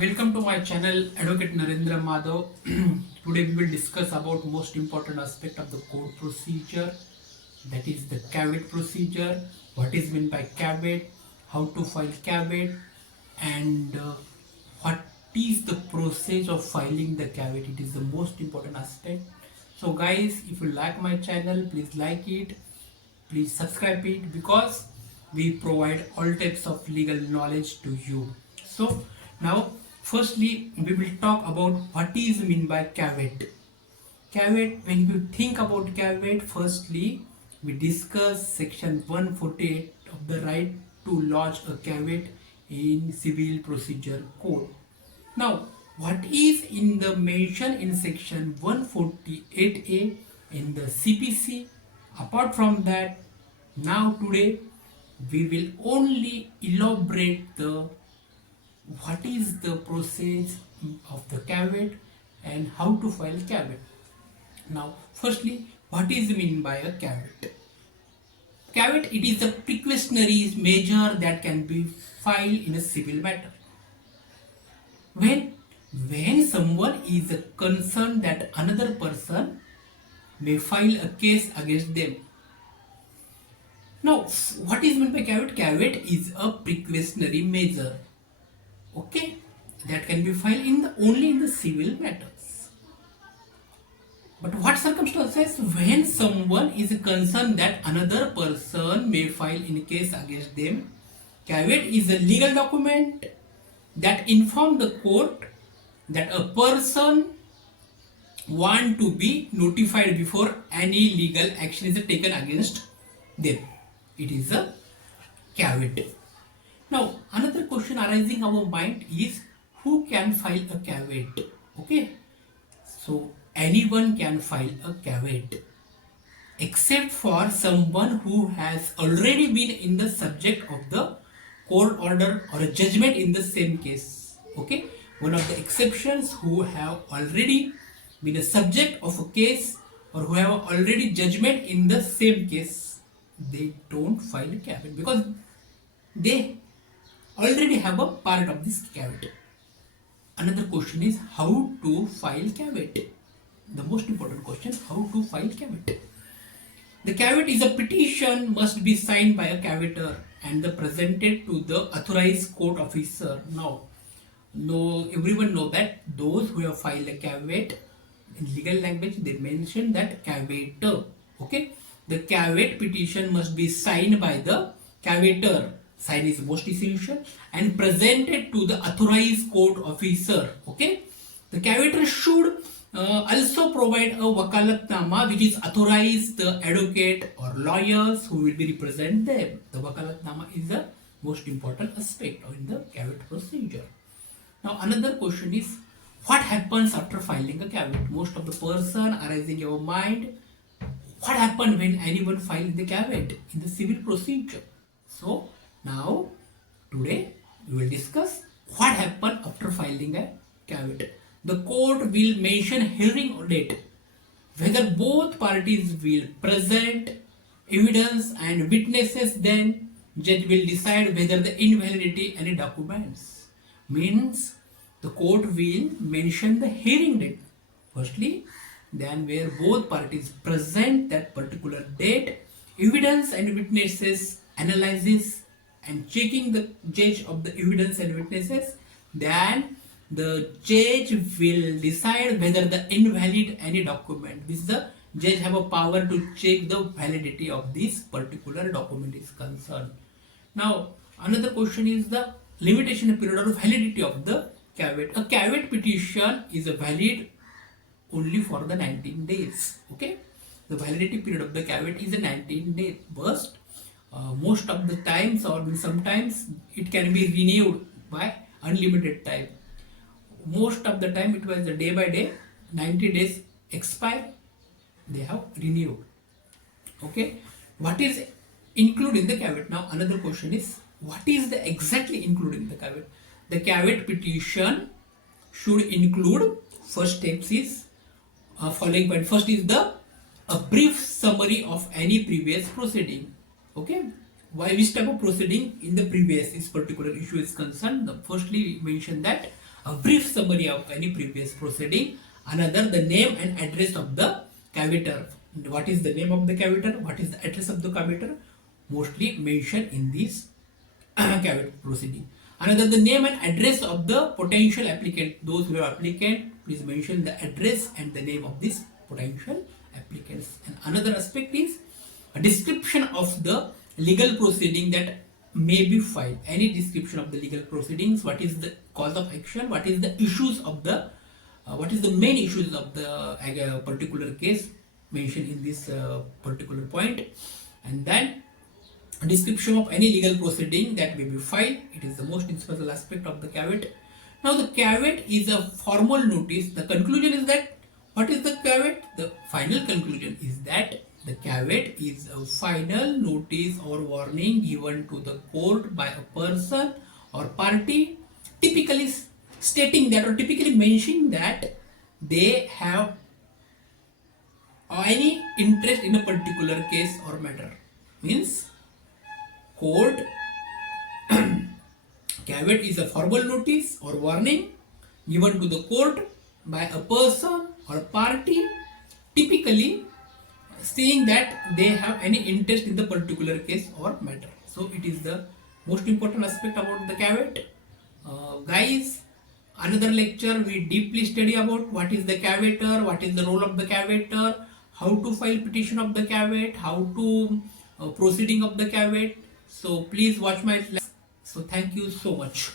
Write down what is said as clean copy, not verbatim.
Welcome to my channel Advocate Narendra Madhav. Today we will discuss about most important aspect of the court procedure, that is the caveat procedure, what is meant by caveat, how to file caveat, and what is the process of filing the caveat. It is the most important aspect. So guys, if you like my channel, please like it, please subscribe it, because we provide all types of legal knowledge to you. So now firstly we will talk about what is mean by caveat. Caveat, when you think about caveat, firstly we discuss section 148 of the right to lodge a caveat in civil procedure code. Now what is in the mention in section 148a in the CPC? Apart from that, now today we will only elaborate the what is the process of the caveat and how to file caveat. Now firstly, what is mean by a caveat? Caveat, it is a precautionary measure that can be filed in a civil matter. When someone is concerned that another person may file a case against them. Now, what is meant by caveat? Caveat is a precautionary measure, okay, that can be filed only in the civil matters. But what circumstances? When someone is concerned that another person may file in a case against them. Caveat is a legal document that informs the court that a person want to be notified before any legal action is taken against them. It is a caveat. Now another question arising our mind is, who can file a caveat? Okay, so anyone can file a caveat except for someone who has already been in the subject of the court order or a judgment in the same case. Okay, one of the exceptions, who have already been a subject of a case or who have already judgment in the same case, they don't file a caveat because they already have a part of this caveat. Another question is how to file caveat. The most important question, how to file caveat. The caveat is a petition must be signed by a caveator and presented to the authorized court officer. Now, everyone know that those who have filed a caveat, in legal language they mention that caveator. Okay, the caveat petition must be signed by the caveator. Sign is most essential, and presented to the authorized court officer. Okay, the caveator should also provide a wakalatnama, which is authorized the advocate or lawyers who will be represent them. The wakalatnama is the most important aspect in the caveat procedure. Now another question is, what happens after filing a caveat? Most of the person arising in your mind, what happened when anyone files the caveat in the civil procedure? So now today we will discuss what happened after filing a caveat. The court will mention hearing date, whether both parties will present evidence and witnesses. Then judge will decide whether the invalidity any documents. Means the court will mention the hearing date firstly, then where both parties present that particular date, evidence and witnesses, analysis and checking the judge of the evidence and witnesses. Then the judge will decide whether the invalid any document. This the judge have a power to check the validity of this particular document is concerned. Now another question is the limitation period or validity of the caveat. A caveat petition is valid only for the 19 days. Okay, the validity period of the caveat is a 19 days. But most of the times or sometimes it can be renewed by unlimited time. Most of the time it was the day by day, 90 days expire, they have renewed. Okay, what is included in the caveat? Now another question is, what is the exactly included in the caveat? The caveat petition should include, first steps is following point. First is a brief summary of any previous proceeding. Okay, why which type of proceeding in the previous is particular issue is concerned. Firstly we mention that A brief summary of any previous proceeding. Another, the name and address of the cavator. What is the name of the cavator? What is the address of the cavator? Mostly mentioned in this cavator proceeding. Another, the name and address of the potential applicant. Those who are applicant, please mention the address and the name of this potential applicants. And another aspect is a description of the legal proceeding that may be filed. Any description of the legal proceedings. What is the cause of action? What is the issues of the what is the main issues of the particular case mentioned in this particular point, and then a description of any legal proceeding that may be filed. It is the most essential aspect of the caveat. Now the caveat is a formal notice. The conclusion is that, what is the caveat? The final conclusion is that the caveat is a final notice or warning given to the court by a person or party, typically stating that or typically mentioning that they have any interest in a particular case or matter. Means court caveat is a formal notice or warning given to the court by a person or party, typically saying that they have any interest in the particular case or matter. So it is the most important aspect about the caveat. Guys, another lecture we deeply study about what is the caveator, what is the role of the caveator, how to file petition of the caveat, how to proceeding of the caveat. So please watch my. So thank you so much.